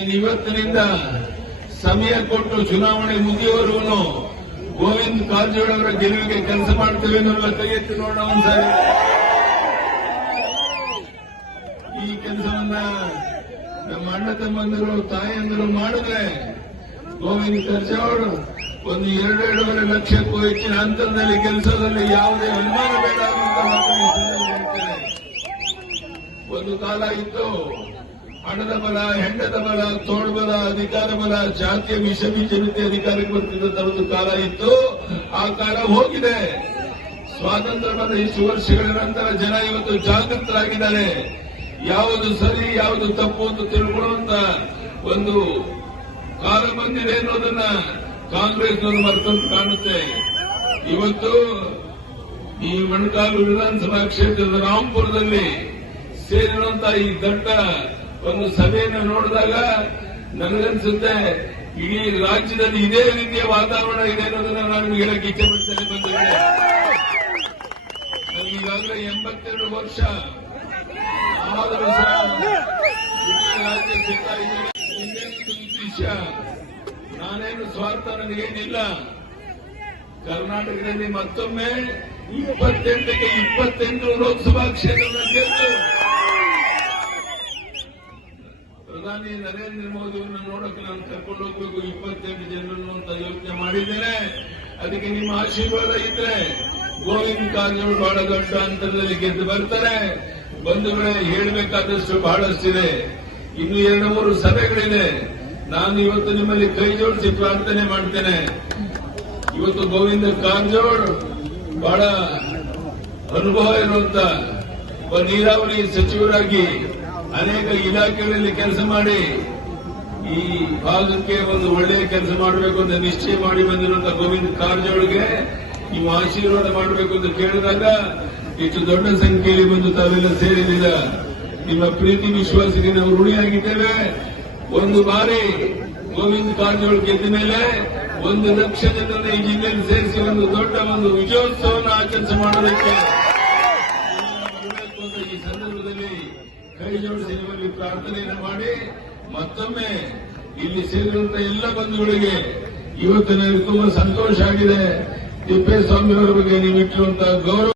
ನೀನು ಇವತ್ತಿನಿಂದ ಸಮಯ ಕೊಟ್ಟು ಚುನಾವಣೆ ಮುಗಿಯುವವರೆಗೂ ಗೋವಿಂದ ಕಾರಜೋಳ ಅವರ ಗೆಲುವಿಗೆ ಕೆಲಸ ಮಾಡ್ತೇವೆ ಅನ್ನೋಲ್ಲ ಕೈ ಎತ್ತಿ ನೋಡೋಣ ಒಂದ್ಸಾರಿ. ಈ ಕೆಲಸವನ್ನ ನಮ್ಮ ಅಣ್ಣ ತಮ್ಮಂದಿರು ತಾಯಂದಿರು ಮಾಡಿದ್ರೆ ಗೋವಿಂದ ಕಾರಜೋಳ ಒಂದು 2.5 ಲಕ್ಷಕ್ಕೂ ಹೆಚ್ಚಿನ ಹಂತದಲ್ಲಿ ಕೆಲಸದಲ್ಲಿ ಯಾವುದೇ ಅನುಮಾನ ಬೇಡ ಅಂತ ಹೇಳ್ತೇನೆ. ಒಂದು ಕಾಲ ಇತ್ತು ಹಣದ ಬಲ, ಹೆಂಡದ ಬಲ, ತೋಳ್ಬಲ, ಅಧಿಕಾರ ಬಲ, ಜಾತಿಯ ವಿಷ ಬೀಜವಿದ್ದೆ ಅಧಿಕಾರಕ್ಕೆ ಬರ್ತಿದ್ದಂತ ಒಂದು ಕಾಲ ಇತ್ತು. ಆ ಕಾಲ ಹೋಗಿದೆ. ಸ್ವಾತಂತ್ರ್ಯ ಬಂದ ಇಷ್ಟು ವರ್ಷಗಳ ನಂತರ ಜನ ಇವತ್ತು ಜಾಗೃತರಾಗಿದ್ದಾರೆ. ಯಾವುದು ಸರಿ ಯಾವುದು ತಪ್ಪು ಅಂತ ತಿಳ್ಕೊಳ್ಳುವಂತ ಒಂದು ಕಾಲ ಬಂದಿದೆ ಅನ್ನೋದನ್ನ ಕಾಂಗ್ರೆಸ್ನವರು ಮರೆತಂತ ಕಾಣುತ್ತೆ. ಇವತ್ತು ಈ ಮೊಣಕಾಲು ವಿಧಾನಸಭಾ ಕ್ಷೇತ್ರದ ರಾಂಪುರದಲ್ಲಿ ಸೇರಿರುವಂತಹ ಈ ದೊಡ್ಡ ಒಂದು ಸಭೆಯನ್ನು ನೋಡಿದಾಗ ನನಗನ್ಸುತ್ತೆ ಇಡೀ ರಾಜ್ಯದಲ್ಲಿ ಇದೇ ರೀತಿಯ ವಾತಾವರಣ ಇದೆ ಅನ್ನೋದನ್ನ ನಾನು ಹೇಳಕ್ಕೆ ಇಚ್ಛೆ ಪಡ್ತೇನೆ. ಬಂದಿದೆ ನನಗೀಗಾಗಲೇ 82 ವರ್ಷ ಆದರೂ ಸಹ ಇಡೀ ರಾಜ್ಯ ಸಿಗ್ತಾ ಇದ್ದೇನೆ. ಒಂದೇ ಒಂದು ಉದ್ದೇಶ, ನಾನೇನು ಸ್ವಾರ್ಥ ನನಗೇನಿಲ್ಲ. ಕರ್ನಾಟಕದಲ್ಲಿ ಮತ್ತೊಮ್ಮೆ 28ಕ್ಕೆ 28 ಲೋಕಸಭಾ ಕ್ಷೇತ್ರವನ್ನು ಗೆದ್ದು ಪ್ರಧಾನಿ ನರೇಂದ್ರ ಮೋದಿ ಅವರನ್ನು ನೋಡಕ್ಕೆ ನಾನು ಕರ್ಕೊಂಡು ಹೋಗ್ಬೇಕು 28 ಜನರನ್ನು ಅಂತ ಯೋಚನೆ ಮಾಡಿದ್ದೇನೆ. ಅದಕ್ಕೆ ನಿಮ್ಮ ಆಶೀರ್ವಾದ ಇದ್ರೆ ಗೋವಿಂದ ಕಾರಜೋಳ ಬಹಳ ದೊಡ್ಡ ಅಂತರದಲ್ಲಿ ಗೆದ್ದು ಬರ್ತಾರೆ. ಬಂಧುಗಳೇ, ಹೇಳಬೇಕಾದಷ್ಟು ಬಹಳಷ್ಟಿದೆ. ಇನ್ನು 2-3 ಸಭೆಗಳಿದೆ. ನಾನು ಇವತ್ತು ನಿಮ್ಮಲ್ಲಿ ಕೈ ಜೋಡಿಸಿ ಪ್ರಾರ್ಥನೆ ಮಾಡ್ತೇನೆ. ಇವತ್ತು ಗೋವಿಂದ ಕಾರಜೋಳ ಬಹಳ ಅನುಭವ ಇರುವಂತ ನೀರಾವರಿ ಸಚಿವರಾಗಿ ಅನೇಕ ಇಲಾಖೆಗಳಲ್ಲಿ ಕೆಲಸ ಮಾಡಿ ಈ ಭಾಗಕ್ಕೆ ಒಂದು ಒಳ್ಳೆಯ ಕೆಲಸ ಮಾಡಬೇಕು ಅಂತ ನಿಶ್ಚಯ ಮಾಡಿ ಬಂದಿರುವಂತಹ ಗೋವಿಂದ ಕಾರಜೋಳಗೆ ನೀವು ಆಶೀರ್ವಾದ ಮಾಡಬೇಕು ಅಂತ ಕೇಳಿದಾಗ ಇಷ್ಟು ದೊಡ್ಡ ಸಂಖ್ಯೆಯಲ್ಲಿ ಬಂದು ತಾವೆಲ್ಲ ಸೇರಿದ ನಿಮ್ಮ ಪ್ರೀತಿ ವಿಶ್ವಾಸಕ್ಕೆ ನಾವು ಋಣಿಯಾಗಿದ್ದೇವೆ. ಒಂದು ಬಾರಿ ಗೋವಿಂದ ಕಾರಜೋಳ ಗೆದ್ದ ಮೇಲೆ 1 ಲಕ್ಷ ಜನರನ್ನ ಈ ಜಿಲ್ಲೆಯಲ್ಲಿ ಸೇರಿಸಿ ಒಂದು ದೊಡ್ಡ ಒಂದು ವಿಜಯೋತ್ಸವವನ್ನು ಆಚರಿಸ ಮಾಡೋದಕ್ಕೆ ಈ ಸಂದರ್ಭದಲ್ಲಿ ಕೈ ಜೋಡಿಸಿ ನಿಮ್ಮಲ್ಲಿ ಪ್ರಾರ್ಥನೆಯನ್ನು ಮಾಡಿ ಮತ್ತೊಮ್ಮೆ ಇಲ್ಲಿ ಸೇರಿರುವಂತಹ ಎಲ್ಲ ಬಂಧುಗಳಿಗೆ ಇವತ್ತು ನನಗೆ ತುಂಬಾ ಸಂತೋಷ ಆಗಿದೆ. ತಿಪ್ಪೇಸ್ವಾಮಿ ಅವರ ಬಗ್ಗೆ ನೀವು ಇಟ್ಟಿರುವಂತಹ ಗೌರವ